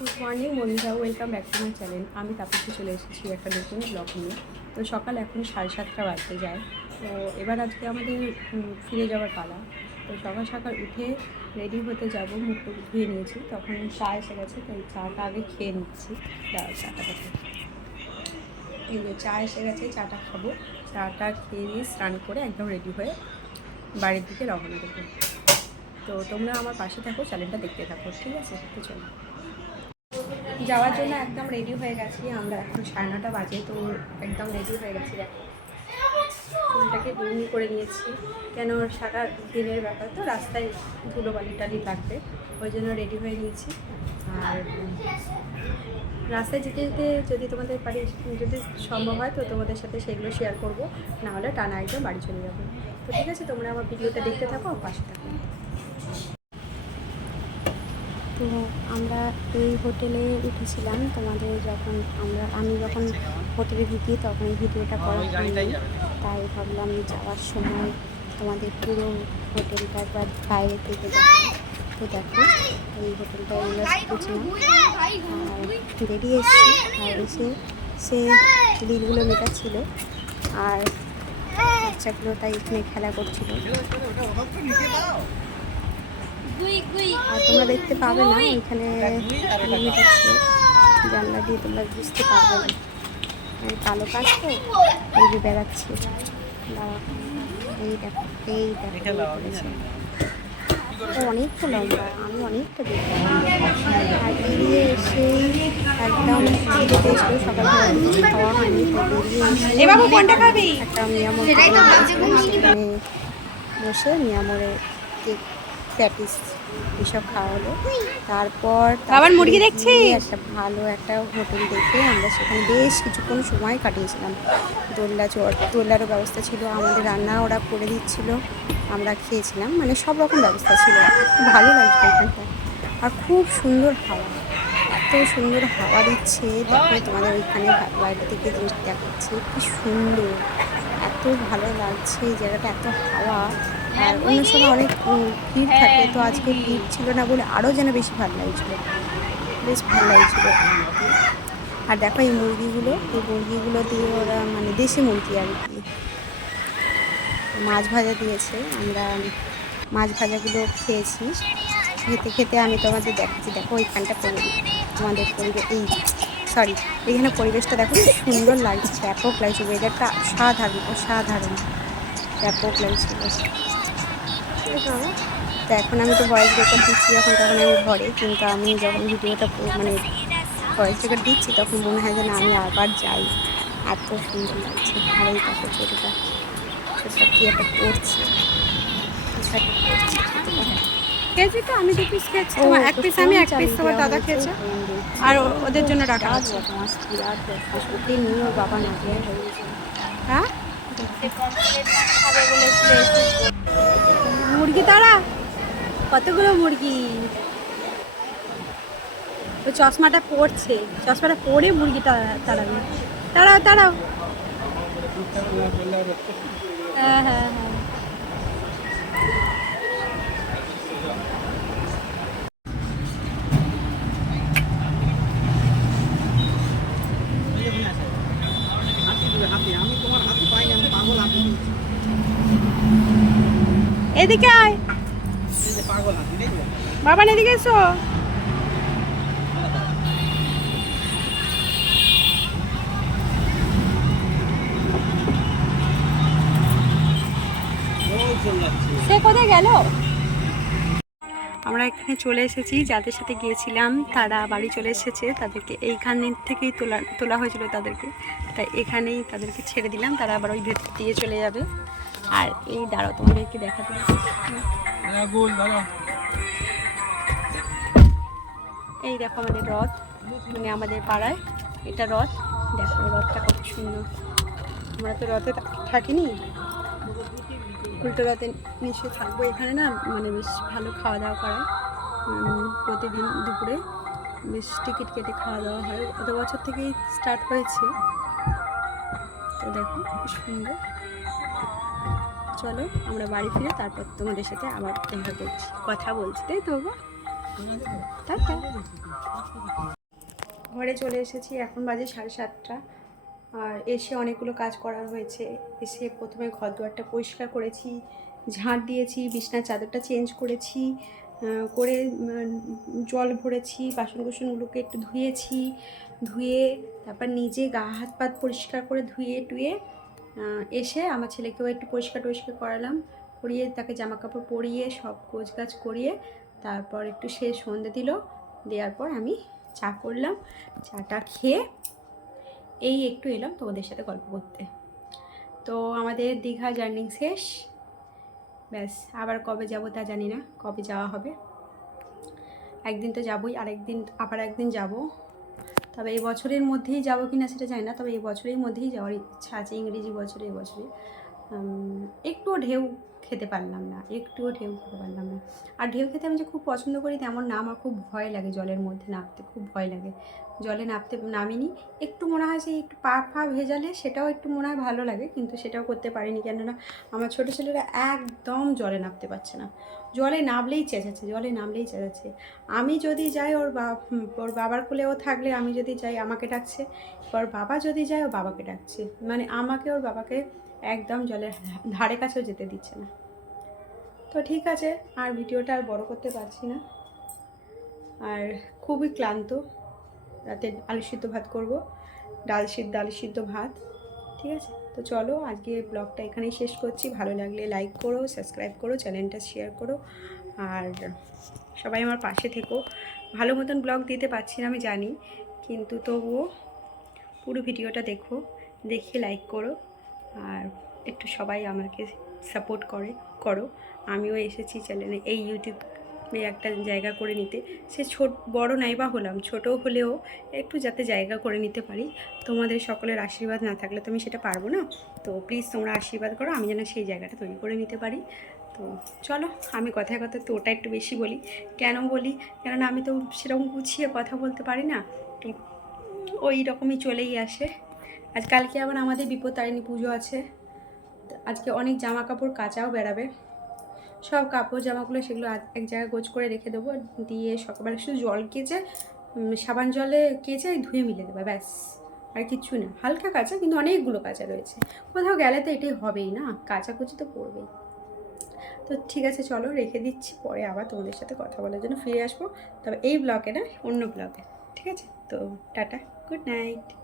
Good morning বন্ধুরা welcome back to my channel আমি তাপসে চলে এসেছি একটা নতুন ব্লগ নিয়ে। তো সকাল এখন সাড়ে সাতটা বাজতে যায়। তো এবার আজকে আমাদের ফিরে যাওয়ার পালা। তো সকাল সকাল উঠে রেডি হতে যাব মুখ ধুয়ে নিয়েছি। তখন চা এসে গেছে তাই চাটা আগে খেয়ে নিচ্ছি। চাটা এই যে চা এসে গেছে, চাটা খাব। চাটা খেয়ে নিয়ে স্নান করে একদম রেডি হয়ে বাড়ির দিকে রওনা দেবো। তো তোমরা আমার পাশে থাকো চ্যানেলটা দেখতে থাকো, ঠিক আছে? তো চলো। যাওয়ার জন্য একদম রেডি হয়ে গেছি, আমরা এখন সাড়ে নটা বাজে, তো একদম রেডি হয়ে গেছি, দেখো। দুর্নি করে নিয়েছি। কেন সারা দিনের ব্যাপার, তো রাস্তায় ধুলো বালি টালি লাগবে, ওই জন্য রেডি হয়ে নিয়েছি। আর রাস্তায় যেতে যেতে যদি তোমাদের বাড়ি যদি সম্ভব হয়, তো তোমাদের সাথে সেগুলো শেয়ার করব। নাহলে টানা একদম বাড়ি চলে যাব। তো ঠিক আছে, তোমরা আমার ভিডিওটা দেখতে থাকো পাশে থাকো। তো আমরা এই হোটেলে উঠেছিলাম। তোমাদের যখন আমরা, আমি যখন হোটেলে ঢুকি, তখন ভিডিওটা করা হয়নি। তাই ভাবলাম যাওয়ার সময় তোমাদের পুরো হোটেলটা একবার বাইরে থেকে দেখো তো দেখো, এই হোটেলটা আমরা আর বেরিয়ে এসেছি। আর এসে সে বিলগুলো মেটাচ্ছিল। আর বাচ্চাগুলো তাই এখানে খেলা করছিল। আর তোমরা দেখতে পাবে না এখানে জানলা দিয়ে তোমরা বুঝতে পারবে না। কালো কাজ তো এই যে বেড়াচ্ছে। এই দেখো এই দেখো অনেকটা লম্বা আমি অনেকটা দেখলাম আর বেরিয়ে এসে একদম সকালবেলা খাওয়া হয়নি তো বেরিয়ে একটা মিয়ামোর বসে মিয়ামোরে কেক প্যাটিস এসব খাওয়া হলো তারপর বাবার মুরগি? গিয়ে একটা ভালো একটা হোটেল দেখে আমরা সেখানে বেশ কিছুক্ষণ সময় কাটিয়েছিলাম। দোল্লা চড় দোল্লারও ব্যবস্থা ছিল আমাদের রান্না ওরা করে দিচ্ছিল আমরা খেয়েছিলাম মানে সব রকম ব্যবস্থা ছিল। ভালো লাগছে এখানটা। আর খুব সুন্দর হাওয়া এত সুন্দর হাওয়া দিচ্ছে। দেখো তোমাদের ওইখানে বাইরে থেকে জিনিস দেখাচ্ছে কি সুন্দর। এত ভালো লাগছে এই জায়গাটা এত হাওয়া। আর অন্য সময় অনেক ভিড় থাকে তো আজকে ভিড় ছিল না বলে আরও যেন বেশি ভালো লাগছিল। বেশ ভালো লাগছিল। আর দেখো এই মুরগিগুলো এই মুরগিগুলো দিয়ে ওরা মানে দেশি মুরগি আর কি। মাছ ভাজা দিয়েছে আমরা মাছ ভাজাগুলো খেয়েছি। খেতে খেতে আমি তোমাদের দেখাচ্ছি। দেখো ওইখানটা পরি তোমাদের পরিবেশ এই সরি এইখানে পরিবেশটা দেখো সুন্দর লাগছে ব্যাপক লাগছে ওয়েদারটা সাধারণ অসাধারণ ব্যাপক লাগছিল তো এখন আমি তো ভয়েস রেকর্ড দিচ্ছি যখন তখন আমি ঘরে কিন্তু আমি যখন ভিডিওটা মানে ভয়েস রেকর্ড দিচ্ছি তখন মনে হয় যেন আমি আবার যাই। এত সুন্দর লাগছে আর এই দেখো ছোটোটা ছোটোটা কি একটা করছে। খেয়েছি তো? আমি দু পিস খেয়েছি। তোমার এক পিস আমি এক পিস তোমার দাদা খেয়েছে। আর ওদের জন্য রাখা আছে। নিয়ে বাবা হয়ে গেছে। হ্যাঁ? মুরগি তারা? কতগুলো মুরগি? ওই চশমাটা পড়ছে চশমাটা পরে মুরগিটা তাড়াবে। তাড়াও তাড়াও। হ্যাঁ হ্যাঁ হ্যাঁ। এদিকে আয়। বাবা, এদিকে এসো। সে কোথায় গেল? আমরা এখানে চলে এসেছি, যাদের সাথে গিয়েছিলাম, তারা বাড়ি চলে এসেছে, তাদেরকে এইখান থেকেই তোলা তোলা হয়েছিল তাদেরকে। তাই এখানেই তাদেরকে ছেড়ে দিলাম, তারা আবার ওই ভেতর দিয়ে চলে যাবে। আর এই দাঁড়াও তোমাদেরকে দেখাতে এই দেখো আমাদের রথ মানে আমাদের পাড়ায় এটা রথ। দেখো রথটা কত সুন্দর। আমরা তো রথে থাকিনি। উল্টো রথে নিশ্চয়ই থাকব এখানে না মানে বেশ ভালো খাওয়া দাওয়া করায় প্রতিদিন দুপুরে বেশ টিকিট কেটে খাওয়া দাওয়া হয়। গত বছর থেকেই স্টার্ট হয়েছে। তো দেখো সুন্দর। চলো, আমরা বাড়ি ফিরে তারপর তোমাদের সাথে আবার দেখা করছি। কথা বলছি, তাই তো ঘরে চলে এসেছি, এখন বাজে সাড়ে সাতটা। আর এসে অনেকগুলো কাজ করার হয়েছে। এসে প্রথমে ঘর দুয়ারটা পরিষ্কার করেছি, ঝাঁট দিয়েছি, বিছনার চাদরটা চেঞ্জ করেছি করে জল ভরেছি বাসন কুসনগুলোকে একটু ধুয়েছি, ধুয়ে তারপর নিজে গা হাত পাত পরিষ্কার করে ধুয়ে টুয়ে এসে আমার ছেলেকেও একটু পরিষ্কার টরিষ্কার করালাম। করিয়ে তাকে জামা কাপড় পরিয়ে সব গোছ গাছ করিয়ে তারপর একটু সে সন্ধে দিল। দেওয়ার পর আমি চা করলাম। চাটা খেয়ে এই একটু এলাম তোমাদের সাথে গল্প করতে। তো আমাদের দীঘা জার্নি শেষ। ব্যাস, আবার কবে যাব তা জানি না, কবে যাওয়া হবে। একদিন তো যাবই, আরেকদিন, আবার একদিন যাব। তবে এই বছরের মধ্যেই যাব কি না সেটা জানি না, তবে এই বছরের মধ্যেই যাওয়ার ইচ্ছা আছে, ইংরেজি বছরে এই বছরে। একটু ঢেউ খেতে পারলাম না, একটুও ঢেউ খেতে পারলাম না। আর ঢেউ খেতে আমি যে খুব পছন্দ করি তেমন না, আমার খুব ভয় লাগে জলের মধ্যে নামতে খুব ভয় লাগে। জলে নামতে নামিনি, একটু মনে হয় যে একটু পা ফা ভেজালে সেটাও একটু মনে হয় ভালো লাগে, কিন্তু সেটাও করতে পারিনি কেননা আমার ছোটো ছেলেরা একদম জলে নামতে পারছে না। জলে নামলেই চেঁচাচ্ছে, জলে নামলেই চেঁচাচ্ছে। আমি যদি যাই ওর বা ওর বাবার কোলে ও থাকলে আমি যদি যাই আমাকে ডাকছে, ওর বাবা যদি যায় ও বাবাকে ডাকছে। মানে আমাকে ওর বাবাকে একদম জলের ধারে কাছেও যেতে দিচ্ছে না। তো ঠিক আছে, আর ভিডিওটা আর বড় করতে পারছি না। আর খুবই ক্লান্ত, রাতে আলু সিদ্ধ ভাত করব, ডাল সিদ্ধ, আলু সিদ্ধ ভাত, ঠিক আছে? তো চলো, আজকে ব্লগটা এখানেই শেষ করছি। ভালো লাগলে লাইক করো সাবস্ক্রাইব করো চ্যানেলটা শেয়ার করো, আর সবাই আমার পাশে থেকো। ভালো মতন ব্লগ দিতে পারছি না, আমি জানি, কিন্তু তবুও পুরো ভিডিওটা দেখো, দেখে লাইক করো, আর একটু সবাই আমাকে সাপোর্ট করে, করো। আমিও এসেছি চ্যানেলে এই ইউটিউবে একটা জায়গা করে নিতে। সে ছোট, বড় নাই বা হলাম, ছোট হলেও একটু যাতে জায়গা করে নিতে পারি। তোমাদের সকলের আশীর্বাদ না থাকলে তো আমি সেটা পারব না। তো প্লিজ তোমরা আশীর্বাদ করো, আমি যেন সেই জায়গাটা তৈরি করে নিতে পারি। তো চলো, আমি কথায় কথা তো ওটা একটু বেশি বলি। কেন বলি? কেননা আমি তো সেরকম গুছিয়ে কথা বলতে পারি না। ওই রকমই চলেই আসে। আজ কালকে আবার আমাদের বিপদ তারিণী পুজো আছে। আজকে অনেক জামা কাপড় কাচাও বেড়াবে। সব কাপড় জামাগুলো সেগুলো এক জায়গায় গোছ করে রেখে দেবো। দিয়ে সকালবেলা শুধু জল কেচে সাবান জলে কেচে ধুয়ে মিলে দেবে, ব্যাস। আর কিচ্ছু না। হালকা কাঁচা, কিন্তু অনেকগুলো কাঁচা রয়েছে। কোথাও গেলে তো এটাই হবেই না? কাচাকুচি তো পড়বেই। তো ঠিক আছে, চলো রেখে দিচ্ছি। পরে আবার তোমাদের সাথে কথা বলার জন্য ফিরে আসব। তবে এই ব্লগে না, অন্য ব্লগে। ঠিক আছে? তো টাটা। Good night.